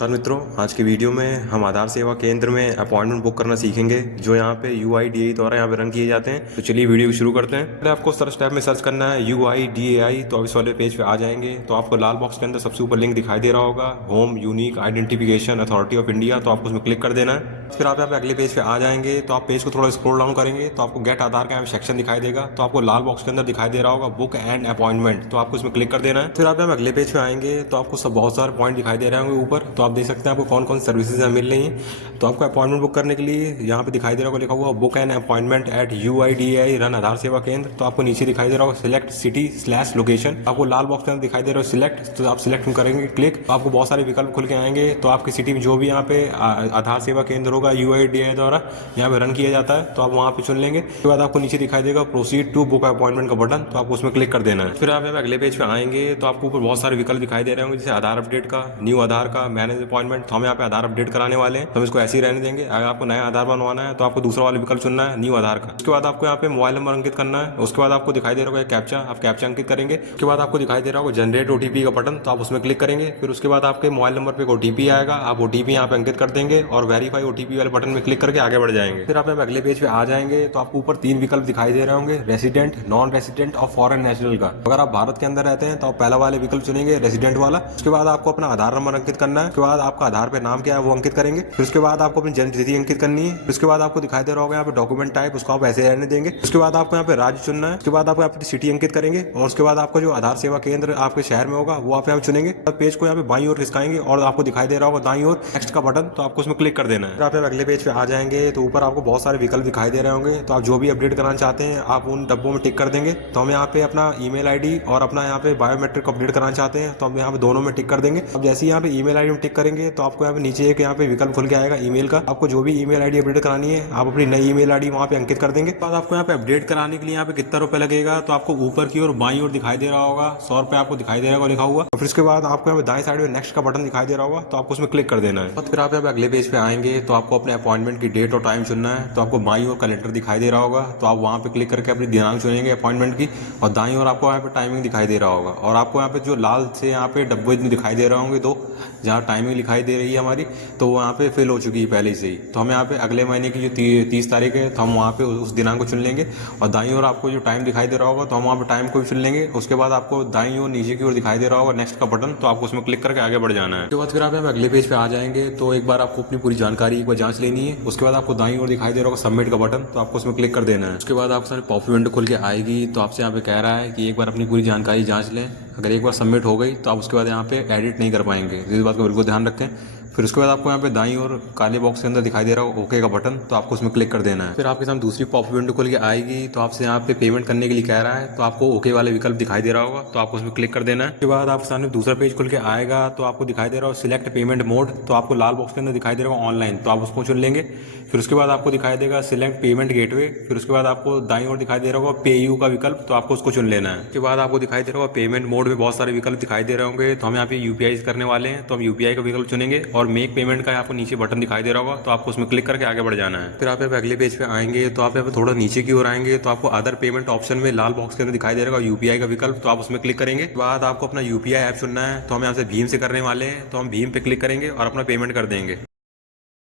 नमस्कार मित्रों, आज की वीडियो में हम आधार सेवा केंद्र में अपॉइंटमेंट बुक करना सीखेंगे जो यहाँ पे UIDAI द्वारा यहाँ पे रन किए जाते हैं। तो चलिए वीडियो शुरू करते हैं। पहले आपको सर्च टैब में सर्च करना है UIDAI, तो आप इस वाले पेज पे आ जाएंगे। तो आपको लाल बॉक्स के अंदर सबसे ऊपर लिंक दिखाई दे रहा होगा, home unique identification authority of India. तो आपको उसमें क्लिक कर देना है। फिर आप यहाँ पे अगले पेज पे आ जाएंगे। तो आप पेज को थोड़ा स्क्रॉल डाउन करेंगे तो आपको गेट आधार का यहाँ सेक्शन दिखाई देगा। तो आपको लाल बॉक्स के अंदर दिखाई दे रहा होगा बुक एंड अपॉइंटमेंट, तो आपको इसमें क्लिक कर देना है। फिर आप यहाँ अगले पेज पे आएंगे तो आपको सब बहुत सारे पॉइंट दिखाई दे रहे होंगे ऊपर। तो आप देख सकते हैं आपको कौन कौन सर्विसेज मिल रही हैं। तो आपको अपॉइंटमेंट बुक करने के लिए यहाँ पे दिखाई दे रहा होगा लिखा हुआ book and appointment at UIDAI run Aadhaar Seva Kendra. तो आपको नीचे दिखाई दे रहा होगा सिलेक्ट सिटी/लोकेशन। आपको लाल बॉक्स के अंदर दिखाई दे रहा है सिलेक्ट, तो आप सिलेक्ट करेंगे क्लिक। तो आपको बहुत सारे विकल्प खुल के आएंगे। तो आपकी सिटी में जो भी यहाँ पे आधार सेवा केंद्र होगा UIDAI द्वारा यहाँ पे रन किया जाता है, तो आप वहाँ पे चुन लेंगे। उसके बाद आपको नीचे दिखाई देगा प्रोसीड टू बुक अपॉइंटमेंट का बटन, तो आपको उसमें क्लिक कर देना है। फिर आप यहाँ अगले पेज पे आएंगे तो आपको ऊपर बहुत सारे विकल्प दिखाई दे रहे होंगे, जैसे आधार अपडेट का, न्यू आधार का, मैनेज अपॉइंटमेंट। तो हम यहाँ पे आधार अपडेट कराने वाले हैं, तो हम इसको ऐसे ही रहने देंगे। अगर आपको नया आधार बनवाना है तो आपको दूसरा वाला विकल्प चुनना है, न्यू आधार का। उसके बाद आपको यहाँ पे मोबाइल नंबर अंकित करना है। उसके बाद आपको दिखाई दे रहा होगा कैप्चा, आप कैप्चा अंकित करेंगे। उसके बाद आपको दिखाई दे रहा होगा जनरेट OTP का बटन, तो आप उसमें क्लिक करेंगे। फिर उसके बाद आपके मोबाइल नंबर पे OTP आएगा, आप OTP यहाँ पे अंकित कर देंगे और वेरीफाई OTP वाले बटन में क्लिक करके आगे बढ़ जाएंगे। फिर आप अगले पेज पे आ जाएंगे तो आपको ऊपर 3 विकल्प दिखाई दे रहे होंगे, रेसिडेंट, नॉन रेसिडेंट और फॉरेन नेशनल का। अगर आप भारत के अंदर रहते हैं तो आप पहला वाले विकल्प चुनेंगे, रेसिडेंट वाला। उसके बाद आपको अपना आधार नंबर अंकित करना है। उसके बाद आपका आधार पे नाम क्या है वो अंकित करेंगे। फिर उसके बाद आपको अपनी जन्म तिथि अंकित करनी है। उसके बाद आपको दिखाई दे रहा होगा यहाँ पे डॉक्यूमेंट टाइप, उसको आप ऐसे रहने देंगे। उसके बाद आपको यहाँ पे राज्य चुनना है। उसके बाद आपको यहाँ पे सिटी अंकित करेंगे और उसके बाद आपका जो आधार सेवा केंद्र आपके शहर में होगा वो आप यहाँ चुनेंगे। पेज को यहाँ पे बाईं ओर खिसकाएंगे और आपको दिखाई दे रहा होगा दाईं ओर नेक्स्ट का बटन, तो आपको उसमें क्लिक कर देना है। फिर आप अगले पेज पे आ जाएंगे तो ऊपर आपको बहुत सारे विकल्प दिखाई दे रहे होंगे। तो आप जो भी अपडेट कराना चाहते हैं आप उन डब्बों में टिक कर देंगे। तो हम यहाँ पे अपना ईमेल आईडी और अपना यहाँ पे बायोमेट्रिक अपडेट कराना चाहते हैं, तो हम यहाँ पे दोनों में टिक कर देंगे। अब जैसे ही यहाँ पे ईमेल आईडी में टिक करेंगे तो आपको यहाँ पे नीचे एक यहाँ पे विकल्प खुल के आएगा ईमेल का। आपको जो भी ईमेल आईडी अपडेट करानी है आप अपनी नई ईमेल आईडी वहाँ पे अंकित कर देंगे। बाद आपको यहाँ पे अपडेट कराने के लिए यहाँ पे कितना रुपए लगेगा, तो आपको ऊपर की ओर बाईं ओर दिखाई दे रहा होगा 100 रुपए आपको दिखाई दे रहा होगा लिखा हुआ। फिर उसके बाद आपको यहाँ पे दाएं साइड में नेक्स्ट का बटन दिखाई दे रहा होगा, तो आपको उसमें क्लिक कर देना है। और फिर आप यहाँ पे अगले पेज पे आएंगे तो आपको अपने अपॉइंटमेंट की डेट और टाइम चुनना है। तो आपको बाईं ओर कैलेंडर दिखाई दे रहा होगा, तो आप वहाँ पे क्लिक करके अपनी दिनांक चुनेंगे अपॉइंटमेंट की। और दाईं ओर आपको यहाँ पे टाइमिंग दिखाई दे रहा होगा और आपको यहाँ पे जो लाल से यहाँ पे डब्बे दिखाई दे रहे होंगे दो, जहाँ टाइमिंग दिखाई दे रही है हमारी, तो वो यहाँ पे फिल हो चुकी है पहले से ही। तो हम यहाँ पे अगले महीने की जो 30 तारीख है तो हम वहाँ पे उस दिनांक को चुन लेंगे। और दाईं ओर आपको जो टाइम दिखाई दे रहा होगा तो हम वहाँ पे टाइम को भी चुन लेंगे। उसके बाद आपको दाईं ओर नीचे की ओर दिखाई दे रहा होगा नेक्स्ट का बटन, तो आपको उसमें क्लिक करके आगे बढ़ जाना है। उसके बाद फिर आप अगले पेज पे आ जाएंगे तो एक बार आपको अपनी पूरी जानकारी एक बार जांच लेनी है। उसके बाद आपको दाईं ओर दिखाई दे रहा होगा सबमिट का बटन, तो आपको उसमें क्लिक कर देना है। उसके बाद आपके सामने पॉप विंडो खुल के आएगी। तो आपसे यहाँ पे कह रहा है कि एक बार अपनी पूरी जानकारी जांच लें। अगर एक बार सबमिट हो गई तो आप उसके बाद यहाँ पे एडिट नहीं कर पाएंगे, इस बात का बिल्कुल ध्यान रखें। फिर उसके बाद आपको यहाँ पे दाईं ओर काले बॉक्स के अंदर दिखाई दे रहा होगा ओके का बटन, तो आपको उसमें क्लिक कर देना है। फिर आपके सामने दूसरी पॉप विंडो खुल के आएगी। तो आपसे यहाँ पे पेमेंट करने के लिए कह रहा है, तो आपको ओके वाले विकल्प दिखाई दे रहा होगा, तो आपको उसमें क्लिक कर देना है। उसके बाद आपके सामने दूसरा पेज खुल के आएगा। तो आपको दिखाई दे रहा हो सिलेक्ट पेमेंट मोड, तो आपको लाल बॉक्स के अंदर दिखाई दे रहा होगा ऑनलाइन, तो आप उसको चुन लेंगे। फिर उसके बाद आपको दिखाई देगा सिलेक्ट पेमेंट गेटवे। फिर उसके बाद आपको दाईं ओर दिखाई दे रहा होगा पे यू का विकल्प, तो आपको उसको चुन लेना है। उसके बाद आपको दिखाई दे रहा होगा पेमेंट मोड में बहुत सारे विकल्प दिखाई दे रहे होंगे। तो हम यहाँ पे UPI करने वाले हैं, तो हम UPI का विकल्प चुनेंगे और मेक पेमेंट का आपको नीचे बटन दिखाई दे रहा होगा, तो आपको उसमें क्लिक करके आगे बढ़ जाना है। फिर आप यहाँ पे अगले पेज पे आएंगे तो आप यहाँ पे थोड़ा नीचे की ओर आएंगे तो आपको अदर पेमेंट ऑप्शन में लाल बॉक्स के अंदर दिखाई दे रहा होगा UPI का विकल्प, तो आप उसमें क्लिक करेंगे। बाद आपको अपना UPI ऐप चुनना है। तो हम यहाँ से भीम से करने वाले हैं, तो हम भीम पे क्लिक करेंगे और अपना पेमेंट कर देंगे।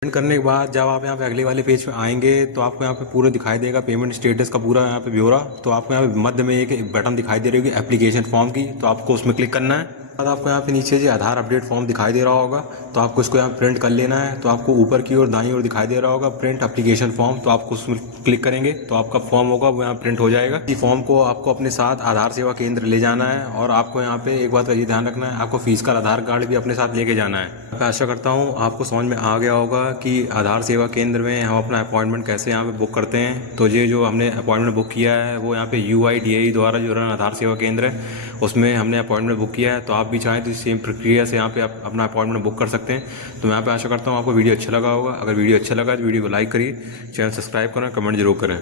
पेमेंट करने के बाद जब आप यहाँ पे अगले वाले पेज पे आएंगे तो आपको यहाँ पे पूरा दिखाई देगा पेमेंट स्टेटस का पूरा यहाँ पे ब्यौरा। तो आपको यहाँ पे मध्य में एक बटन दिखाई दे रही होगी एप्लीकेशन फॉर्म की, तो आपको उसमें क्लिक करना है। बाद आपको यहाँ पे नीचे जो आधार अपडेट फॉर्म दिखाई दे रहा होगा, तो आपको इसको यहाँ प्रिंट कर लेना है। तो आपको ऊपर की ओर दाईं ओर दिखाई दे रहा होगा प्रिंट एप्लीकेशन फॉर्म, तो आपको उसमें क्लिक करेंगे तो आपका फॉर्म होगा वो यहाँ प्रिंट हो जाएगा। इस फॉर्म को आपको अपने साथ आधार सेवा केंद्र ले जाना है और आपको यहाँ पे एक बात का ये ध्यान रखना है, आपको फीस का आधार कार्ड भी अपने साथ लेके जाना है। मैं आशा करता हूँ आपको समझ में आ गया होगा कि आधार सेवा केंद्र में हम अपना अपॉइंटमेंट कैसे यहाँ पे बुक करते हैं। तो ये जो हमने अपॉइंटमेंट बुक किया है वो यहाँ पे UIDAI द्वारा जो रन आधार सेवा केंद्र है उसमें हमने अपॉइंटमेंट बुक किया है। तो आप भी चाहें तो सेम प्रक्रिया से यहाँ पे आप अपना अपॉइंटमेंट बुक कर सकते हैं। तो मैं यहाँ पे आशा करता हूँ आपको वीडियो अच्छा लगा होगा। अगर वीडियो अच्छा लगा तो वीडियो को लाइक करिए, चैनल सब्सक्राइब करें, कमेंट जरूर करें।